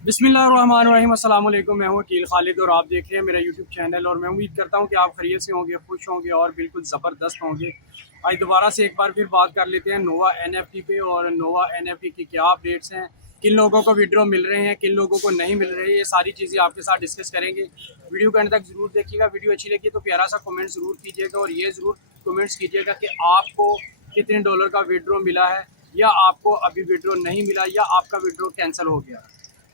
बिस्मिल्लाहिर्रहमानिर्रहीम, अस्सलाम वालेकुम। मैं हूं वकील खालिद और आप देख रहे हैं मेरा यूट्यूब चैनल। और मैं उम्मीद करता हूं कि आप खैरियत से होंगे, खुश होंगे और बिल्कुल ज़बरदस्त होंगे। आज दोबारा से एक बार फिर बात कर लेते हैं नोवा एनएफटी पे और नोवा एनएफटी की क्या अपडेट्स हैं, किन लोगों को विड्रॉ मिल रहे हैं, किन लोगों को नहीं मिल रहे। ये सारी चीज़ें आपके साथ डिस्कस करेंगे। वीडियो के अंत तक ज़रूर देखिएगा। वीडियो अच्छी लगी तो प्यारा सा कमेंट ज़रूर कीजिएगा और ये ज़रूर कमेंट्स कीजिएगा कि आपको कितने डॉलर का विड्रॉ मिला है, या आपको अभी विड्रॉ नहीं मिला, या आपका विड्रॉ कैंसिल हो गया।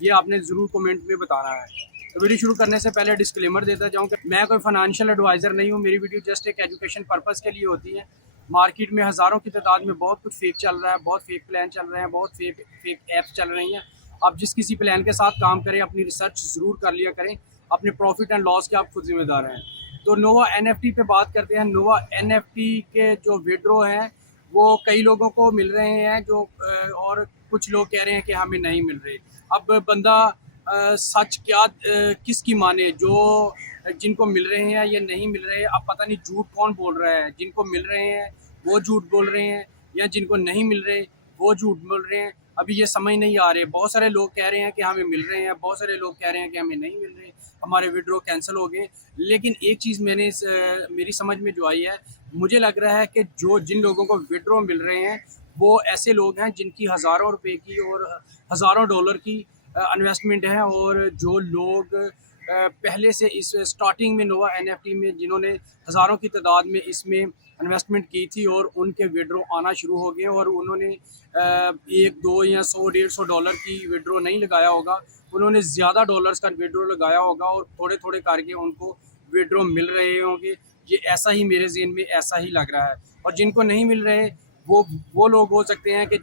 ये आपने ज़रूर कमेंट में बताना है। तो वीडियो शुरू करने से पहले डिस्क्लेमर देता जाऊँ कि मैं कोई फाइनेंशियल एडवाइज़र नहीं हूँ। मेरी वीडियो जस्ट एक एजुकेशन पर्पज़ के लिए होती है। मार्केट में हज़ारों की तादाद में बहुत कुछ फेक चल रहा है, बहुत फेक प्लान चल रहे हैं, बहुत फेक ऐप्स चल रही हैं। आप जिस किसी प्लान के साथ काम करें, अपनी रिसर्च ज़रूर कर लिया करें। अपने प्रॉफिट एंड लॉस के आप खुद जिम्मेदार हैं। तो नोवा एनएफटी पे बात करते हैं। नोवा एनएफटी के जो विड्रॉ हैं वो कई लोगों को मिल रहे हैं, जो और कुछ लोग कह रहे हैं कि हमें नहीं मिल रहे। अब बंदा सच क्या किसकी माने, जो जिनको मिल रहे हैं या नहीं मिल रहे। अब पता नहीं झूठ कौन बोल रहा है। जिनको मिल रहे हैं वो झूठ बोल रहे हैं, या जिनको नहीं मिल रहे वो झूठ बोल रहे हैं। अभी ये समझ नहीं आ रहे। बहुत सारे लोग कह रहे हैं कि हमें मिल रहे हैं, बहुत सारे लोग कह रहे हैं कि हमें नहीं मिल रहे, हमारे विड्रॉ कैंसिल हो गए। लेकिन एक चीज़ मेरी समझ में जो आई है, मुझे लग रहा है कि जिन लोगों को विड्रॉ मिल रहे हैं वो ऐसे लोग हैं जिनकी हज़ारों रुपए की और हज़ारों डॉलर की इन्वेस्टमेंट है। और जो लोग पहले से इस स्टार्टिंग में नोवा एनएफटी में जिन्होंने हज़ारों की तादाद में इसमें इन्वेस्टमेंट की थी और उनके विड्रॉ आना शुरू हो गए, और उन्होंने एक दो या 100-150 डॉलर की विड्रॉ नहीं लगाया होगा, उन्होंने ज़्यादा डॉलर्स का विड्रॉ लगाया होगा और थोड़े थोड़े करके उनको विड्रॉ मिल रहे होंगे। ये ऐसा ही मेरे ज़हन में ऐसा ही लग रहा है। और जिनको नहीं मिल रहे वो लोग हो सकते हैं कि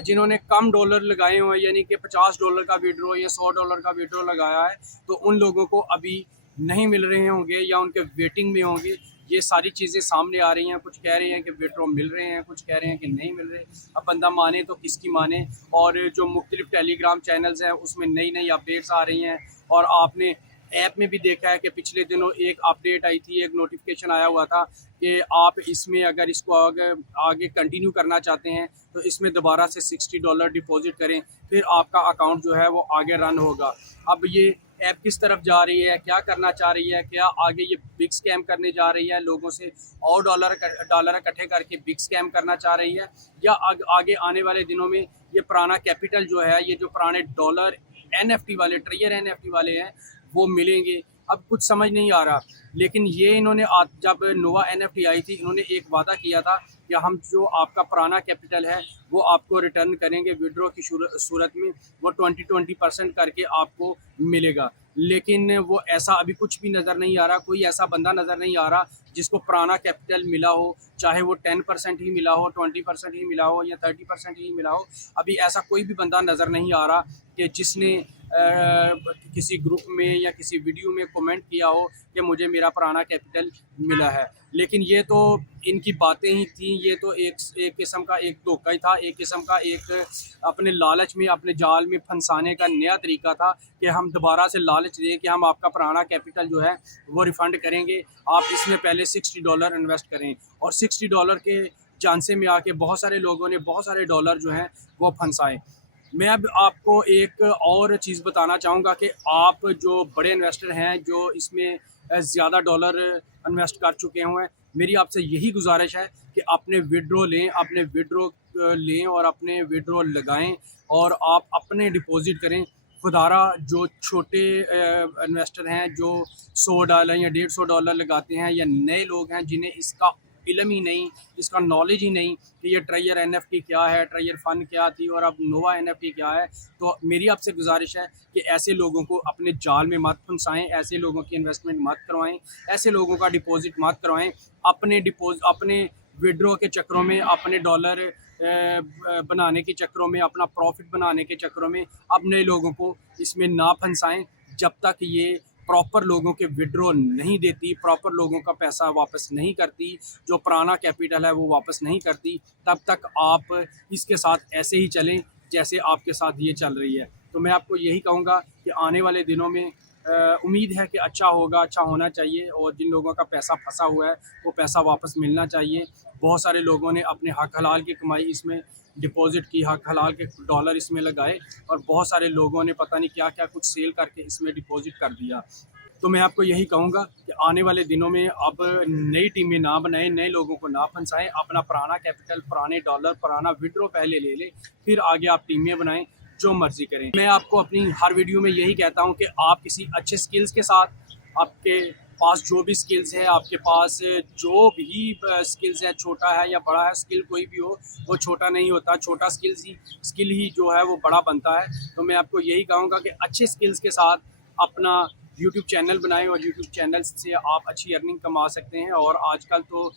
जिन्होंने कम डॉलर लगाए हुए हैं, यानी कि 50 डॉलर का विड्रॉ या 100 डॉलर का विड्रॉ लगाया है, तो उन लोगों को अभी नहीं मिल रहे होंगे या उनके वेटिंग में होंगे। ये सारी चीज़ें सामने आ रही हैं। कुछ कह रहे हैं कि विड्रॉ मिल रहे हैं, कुछ कह रहे हैं कि नहीं मिल रहे। अब बंदा माने तो किसकी माने। और जो मुख्तलिफ टेलीग्राम चैनल्स हैं उसमें नई नई अपडेट्स आ रही हैं। और आपने ऐप में भी देखा है कि पिछले दिनों एक अपडेट आई थी, एक नोटिफिकेशन आया हुआ था कि आप इसमें अगर इसको आगे कंटिन्यू करना चाहते हैं तो इसमें दोबारा से $60 डिपॉजिट करें, फिर आपका अकाउंट जो है वो आगे रन होगा। अब ये ऐप किस तरफ जा रही है, क्या करना चाह रही है, क्या आगे ये बिग स्कैम करने जा रही है, लोगों से और डॉलर इकट्ठे करके बिग स्कैम करना चाह रही है, या आगे आने वाले दिनों में ये पुराना कैपिटल जो है, ये जो पुराने डॉलर एनएफटी वाले ट्रेजर एनएफटी वाले हैं वो मिलेंगे। अब कुछ समझ नहीं आ रहा। लेकिन ये इन्होंने जब नोवा एनएफटी आई थी, इन्होंने एक वादा किया था कि हम जो आपका पुराना कैपिटल है वो आपको रिटर्न करेंगे विड्रॉ की सूरत में, वो 20% करके आपको मिलेगा। लेकिन वो ऐसा अभी कुछ भी नज़र नहीं आ रहा। कोई ऐसा बंदा नज़र नहीं आ रहा जिसको पुराना कैपिटल मिला हो, चाहे वो 10% ही मिला हो, 20% ही मिला हो या 30% ही मिला हो। अभी ऐसा कोई भी बंदा नज़र नहीं आ रहा कि जिसने किसी ग्रुप में या किसी वीडियो में कमेंट किया हो कि मुझे मेरा पुराना कैपिटल मिला है। लेकिन ये तो इनकी बातें ही थी। ये तो एक किस्म का एक धोखा ही था, एक किस्म का एक अपने लालच में, अपने जाल में फंसाने का नया तरीका था कि हम दोबारा से लालच दें कि हम आपका पुराना कैपिटल जो है वो रिफ़ंड करेंगे, आप इसमें पहले $60 इन्वेस्ट करें। और $60 के झांसे में आके बहुत सारे लोगों ने बहुत सारे डॉलर जो हैं वो फंसाए। मैं अब आपको एक और चीज़ बताना चाहूँगा कि आप जो बड़े इन्वेस्टर हैं, जो इसमें ज़्यादा डॉलर इन्वेस्ट कर चुके हुए हैं, मेरी आपसे यही गुजारिश है कि अपने विड्रॉ लें, अपने विड्रॉ लें और अपने विड्रॉ लगाएं और आप अपने डिपॉज़िट करें। खुदारा जो छोटे इन्वेस्टर हैं, जो $100 या $150 लगाते हैं, या नए लोग हैं जिन्हें इसका इल्म ही नहीं, इसका नॉलेज ही नहीं कि ये ट्रेजर एनएफटी क्या है, ट्रेजर फंड क्या थी और अब नोवा एनएफटी क्या है, तो मेरी आपसे गुजारिश है कि ऐसे लोगों को अपने जाल में मत फंसाएं, ऐसे लोगों की इन्वेस्टमेंट मत करवाएं, ऐसे लोगों का डिपॉजिट मत करवाएं। अपने विड्रॉ के चक्रों में, अपने डॉलर बनाने के चक्रों में, अपना प्रॉफिट बनाने के चक्रों में अपने लोगों को इसमें ना फंसाएं। जब तक ये प्रॉपर लोगों के विड्रॉ नहीं देती, प्रॉपर लोगों का पैसा वापस नहीं करती, जो पुराना कैपिटल है वो वापस नहीं करती, तब तक आप इसके साथ ऐसे ही चलें जैसे आपके साथ ये चल रही है। तो मैं आपको यही कहूँगा कि आने वाले दिनों में उम्मीद है कि अच्छा होगा, अच्छा होना चाहिए, और जिन लोगों का पैसा फंसा हुआ है वो पैसा वापस मिलना चाहिए। बहुत सारे लोगों ने अपने हक हलाल की कमाई इसमें डिपॉजिट की, हक हलाल के डॉलर इसमें लगाए और बहुत सारे लोगों ने पता नहीं क्या क्या कुछ सेल करके इसमें डिपॉजिट कर दिया। तो मैं आपको यही कहूँगा कि आने वाले दिनों में अब नई टीमें ना बनाएं, नए लोगों को ना फंसाएं, अपना पुराना कैपिटल, पुराने डॉलर, पुराना विड्रॉ पहले ले लें, फिर आगे आप टीमें बनाएं, जो मर्जी करें। मैं आपको अपनी हर वीडियो में यही कहता हूं कि आप किसी अच्छे स्किल्स के साथ, आपके पास जो भी स्किल्स है, आपके पास जो भी स्किल्स है, छोटा है या बड़ा है, स्किल कोई भी हो वो छोटा नहीं होता, छोटा स्किल ही जो है वो बड़ा बनता है। तो मैं आपको यही कहूँगा कि अच्छे स्किल्स के साथ अपना यूट्यूब चैनल बनाएं और यूट्यूब चैनल से आप अच्छी अर्निंग कमा सकते हैं। और आजकल तो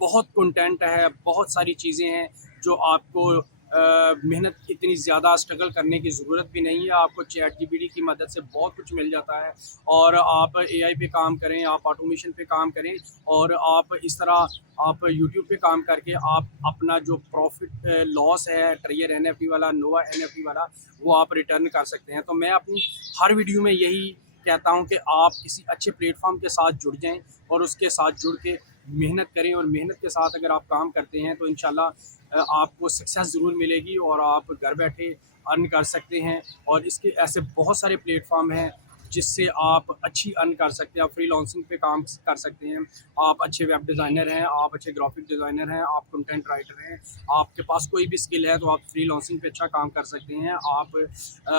बहुत कंटेंट है, बहुत सारी चीज़ें हैं जो आपको मेहनत इतनी ज़्यादा स्ट्रगल करने की ज़रूरत भी नहीं है। आपको चैट जीपीटी की मदद से बहुत कुछ मिल जाता है और आप एआई पे काम करें, आप ऑटोमेशन पे काम करें और आप इस तरह आप यूट्यूब पे काम करके आप अपना जो प्रॉफिट लॉस है, ट्रियर एनएफटी वाला, नोवा एनएफटी वाला, वो आप रिटर्न कर सकते हैं। तो मैं अपनी हर वीडियो में यही कहता हूं कि आप किसी अच्छे प्लेटफॉर्म के साथ जुड़ जाएं और उसके साथ जुड़ के मेहनत करें और मेहनत के साथ अगर आप काम करते हैं तो इंशाल्लाह आपको सक्सेस ज़रूर मिलेगी और आप घर बैठे अर्न कर सकते हैं। और इसके ऐसे बहुत सारे प्लेटफॉर्म हैं जिससे आप अच्छी अर्न कर सकते हैं। आप फ्रीलांसिंग पे काम कर सकते हैं, आप अच्छे वेब डिज़ाइनर हैं, आप अच्छे ग्राफिक डिज़ाइनर हैं, आप कंटेंट राइटर हैं, आपके पास कोई भी स्किल है तो आप फ्रीलांसिंग पे अच्छा काम कर सकते हैं, आप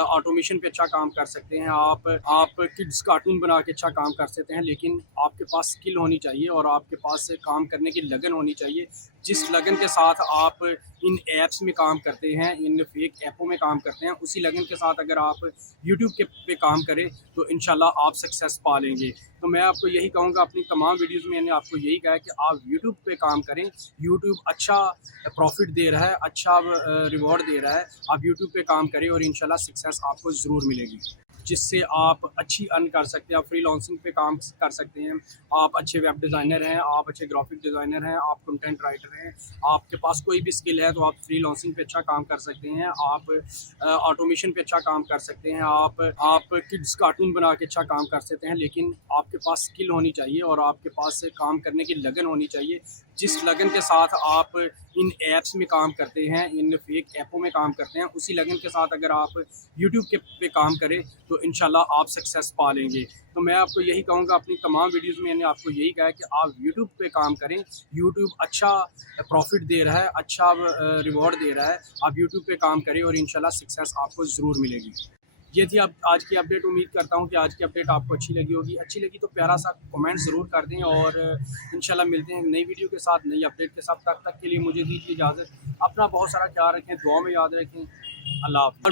ऑटोमेशन पे अच्छा काम कर सकते हैं, आप किड्स कार्टून बना के अच्छा काम कर सकते हैं। लेकिन आपके पास स्किल होनी चाहिए और आपके पास काम करने की लगन होनी चाहिए। जिस लगन के साथ आप इन ऐप्स में काम करते हैं, इन फेक ऐपों में काम करते हैं, उसी लगन के साथ अगर आप यूट्यूब के पे काम करें तो इंशाल्लाह आप सक्सेस पा लेंगे। तो मैं आपको यही कहूँगा, अपनी तमाम वीडियोज़ में मैंने आपको यही कहा है कि आप यूट्यूब पे काम करें। यूट्यूब अच्छा प्रॉफिट दे रहा है, अच्छा रिवॉर्ड दे रहा है। आप यूट्यूब पे काम करें और इंशाल्लाह सक्सेस आपको ज़रूर मिलेगी, जिससे आप अच्छी अर्न कर सकते हैं। आप फ्रीलांसिंग पे काम कर सकते हैं, आप अच्छे वेब डिज़ाइनर हैं, आप अच्छे ग्राफिक डिज़ाइनर हैं, आप कंटेंट राइटर हैं, आपके पास कोई भी स्किल है तो आप फ्रीलांसिंग पे अच्छा काम कर सकते हैं, आप ऑटोमेशन पे अच्छा काम कर सकते हैं, आप किड्स कार्टून बना के अच्छा काम कर सकते हैं। लेकिन आपके पास स्किल होनी चाहिए और आपके पास काम करने की लगन होनी चाहिए। जिस लगन के साथ आप इन ऐप्स में काम करते हैं, इन फेक ऐपों में काम करते हैं, उसी लगन के साथ अगर आप यूट्यूब के पे काम करें तो इंशाल्लाह आप सक्सेस पा लेंगे। तो मैं आपको यही कहूँगा, अपनी तमाम वीडियोज़ में मैंने आपको यही कहा है कि आप यूट्यूब पे काम करें। यूट्यूब अच्छा प्रॉफिट दे रहा है, अच्छा रिवॉर्ड दे रहा है। आप यूट्यूब पे काम करें और इंशाल्लाह सक्सेस आपको ज़रूर मिलेगी। ये थी अब आज की अपडेट। उम्मीद करता हूँ कि आज की अपडेट आपको अच्छी लगी होगी। अच्छी लगी तो प्यारा सा कमेंट ज़रूर कर दें और इंशाल्लाह मिलते हैं नई वीडियो के साथ, नई अपडेट के साथ। तब तक के लिए मुझे दीजिए इजाज़त। अपना बहुत सारा ख्याल रखें, दुआ में याद रखें। अल्लाह हाफ़िज़।